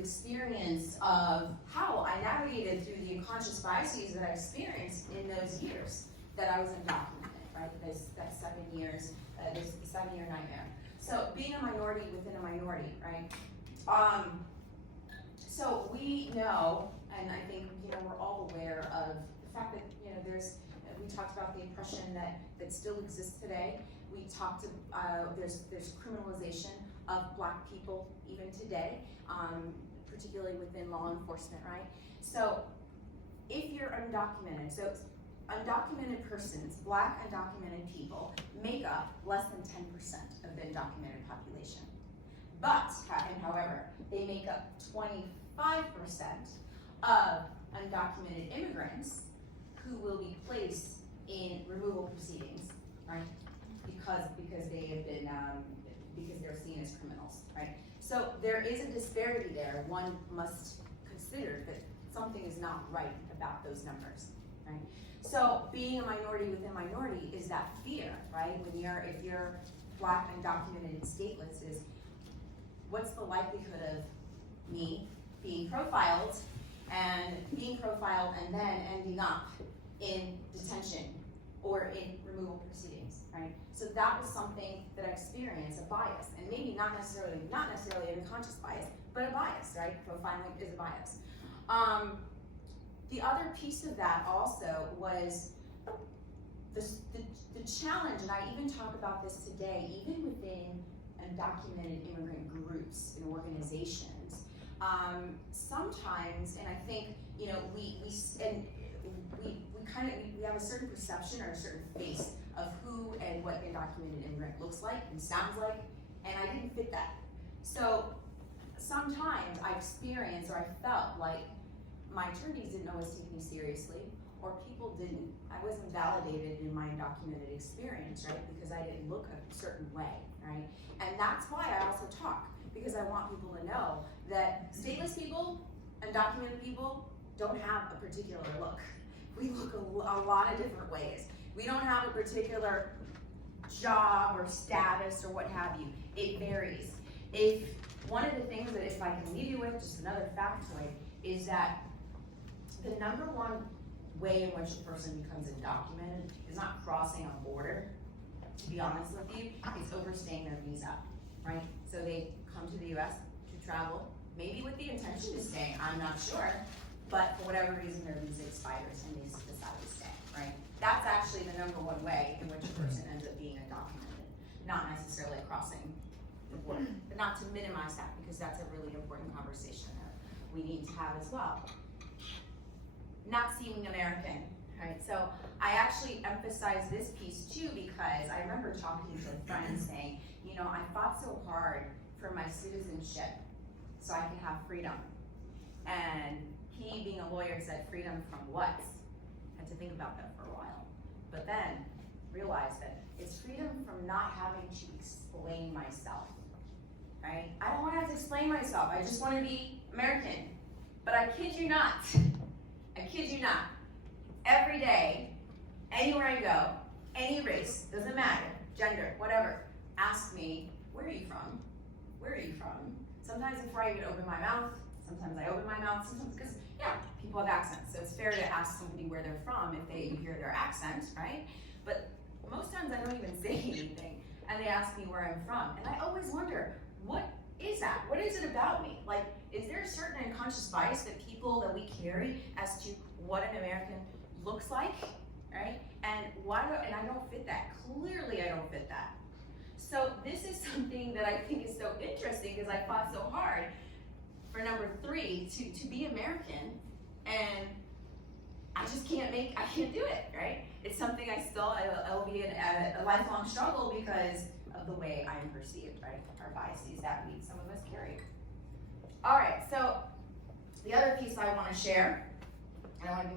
experience of how I navigated through the unconscious biases that I experienced in those years that I was undocumented, right? That 7 years, this 7-year nightmare. So being a minority within a minority, right? So we know, and I think we're all aware of the fact that we talked about the oppression that still exists today. We talked there's criminalization of Black people even today, particularly within law enforcement, right? So if you're undocumented, so undocumented persons, Black undocumented people, make up less than 10% of the undocumented population. But, however, they make up 25% of undocumented immigrants who will be placed in removal proceedings, right? Because they have been, because they're seen as criminals, right? So there is a disparity there. One must consider that something is not right about those numbers, right? So being a minority within minority is that fear, right? If you're Black, undocumented, and stateless, is what's the likelihood of me being profiled and then ending up in detention or in removal proceedings, right? So that was something that I experienced, a bias, and maybe not necessarily an unconscious bias, but a bias, right? Profiling is a bias. The other piece of that also was the challenge, and I even talk about this today, even within undocumented immigrant groups and organizations. Sometimes, and I think we have a certain perception or a certain face of who and what an undocumented immigrant looks like and sounds like, and I didn't fit that. So sometimes I experienced or I felt like my attorneys didn't always take me seriously, or I wasn't validated in my undocumented experience, right? Because I didn't look a certain way, right? And that's why I also talk, because I want people to know that stateless people, undocumented people, don't have a particular look. We look a lot of different ways. We don't have a particular job or status or what have you. It varies. One of the things that if I can leave you with, just another factoid, is that the number one way in which a person becomes undocumented is not crossing a border, to be honest with you, it's overstaying their visa, right? So they come to the US to travel, maybe with the intention of staying, I'm not sure, but for whatever reason their visa expires and they decide to stay, right? That's actually the number one way in which a person ends up being undocumented, not necessarily crossing the border. But not to minimize that, because that's a really important conversation that we need to have as well. Not seeming American, right? So I actually emphasize this piece too, because I remember talking to a friend saying, I fought so hard for my citizenship so I could have freedom. And he, being a lawyer, said, freedom from what? Had to think about that for a while. But then realized that it's freedom from not having to explain myself, right? I don't want to have to explain myself. I just want to be American. But I kid you not. I kid you not. Every day, anywhere I go, any race, doesn't matter, gender, whatever, ask me, where are you from? Where are you from? Sometimes before I even open my mouth, sometimes I open my mouth, sometimes because, people have accents. So it's fair to ask somebody where they're from if you hear their accent, right? But most times I don't even say anything, and they ask me where I'm from. And I always wonder, what is that? What is it about me? Like, is there a certain unconscious bias that we carry as to what an American looks like, right? And I don't fit that. Clearly I don't fit that. So this is something that I think is so interesting, because I fought so hard for number 3 to be American, and I just can't do it, right? It's something it'll be a lifelong struggle because of the way I'm perceived, right? Our biases that some of us carry. All right, so the other piece I want to share, and I want to be